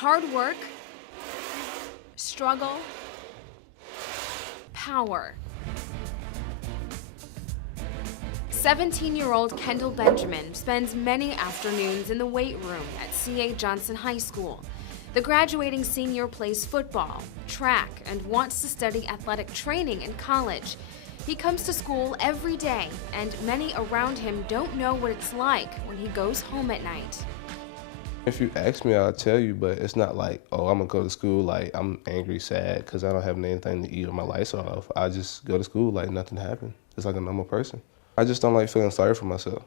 Hard work, struggle, power. 17-year-old Kendall Benjamin spends many afternoons in the weight room at C.A. Johnson High School. The graduating senior plays football, track, and wants to study athletic training in college. He comes to school every day, and many around him don't know what it's like when he goes home at night. If you ask me, I'll tell you, but it's not like, oh, I'm gonna go to school like I'm angry, sad, because I don't have anything to eat or my lights are off. I just go to school like nothing happened, just like a normal person. I just don't like feeling sorry for myself.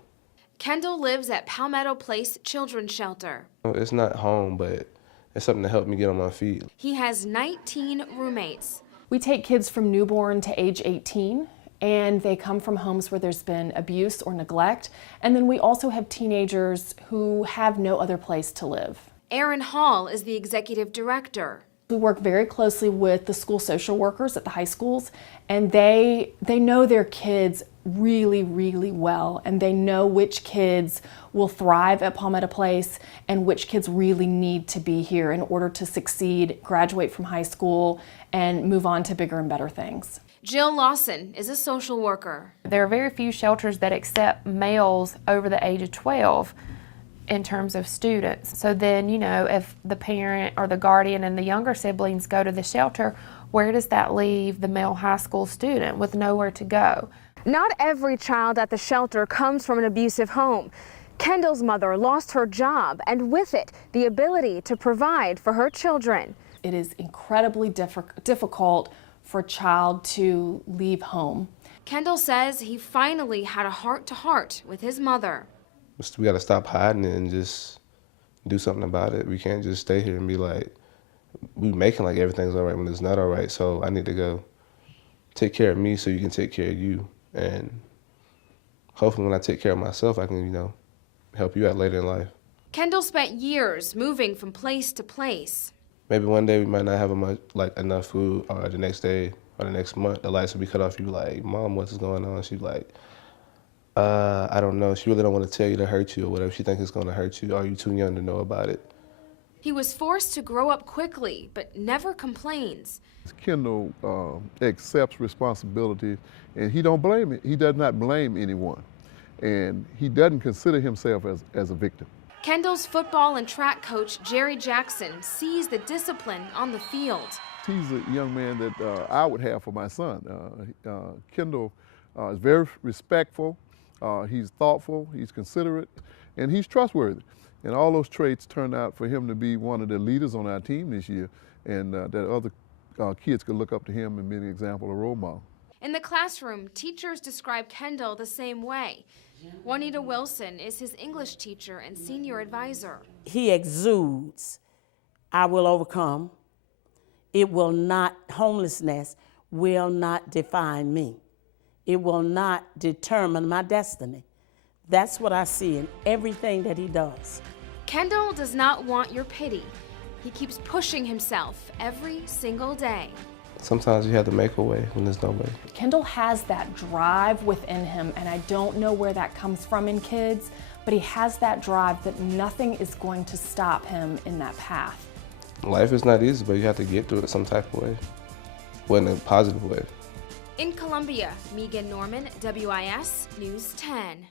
Kendall lives at Palmetto Place Children's Shelter. It's not home, but it's something to help me get on my feet. He has 19 roommates. We take kids from newborn to age 18, and they come from homes where there's been abuse or neglect. And then we also have teenagers who have no other place to live. Aaron Hall is the executive director. We work very closely with the school social workers at the high schools, and they know their kids really, really well, and they know which kids will thrive at Palmetto Place and which kids really need to be here in order to succeed, graduate from high school, and move on to bigger and better things. Jill Lawson is a social worker. There are very few shelters that accept males over the age of 12 in terms of students. So then, you know, if the parent or the guardian and the younger siblings go to the shelter, where does that leave the male high school student with nowhere to go? Not every child at the shelter comes from an abusive home. Kendall's mother lost her job, and with it, the ability to provide for her children. It is incredibly difficult for a child to leave home. Kendall says he finally had a heart-to-heart with his mother. We gotta stop hiding it and just do something about it. We can't just stay here and be like, we making like everything's all right when it's not all right. So I need to go take care of me so you can take care of you. And hopefully when I take care of myself, I can, you know, help you out later in life. Kendall spent years moving from place to place. Maybe one day we might not have enough food, or the next day or the next month, the lights will be cut off. You be like, Mom, what's going on? She'd be like, I don't know. She really don't want to tell you to hurt you or whatever. She thinks it's going to hurt you. Are you too young to know about it? He was forced to grow up quickly, but never complains. Kendall accepts responsibility, and he don't blame it. He does not blame anyone, and he doesn't consider himself as a victim. Kendall's football and track coach, Jerry Jackson, sees the discipline on the field. He's a young man that I would have for my son. Kendall is very respectful, he's thoughtful, he's considerate, and he's trustworthy. And all those traits turned out for him to be one of the leaders on our team this year, and that other kids could look up to him and be an example, a role model. In the classroom, teachers describe Kendall the same way. Juanita Wilson is his English teacher and senior advisor. He exudes, I will overcome. It will not, homelessness will not define me. It will not determine my destiny. That's what I see in everything that he does. Kendall does not want your pity. He keeps pushing himself every single day. Sometimes you have to make a way when there's no way. Kendall has that drive within him, and I don't know where that comes from in kids, but he has that drive that nothing is going to stop him in that path. Life is not easy, but you have to get through it some type of way, well, in a positive way. In Columbia, Megan Norman, WIS News 10.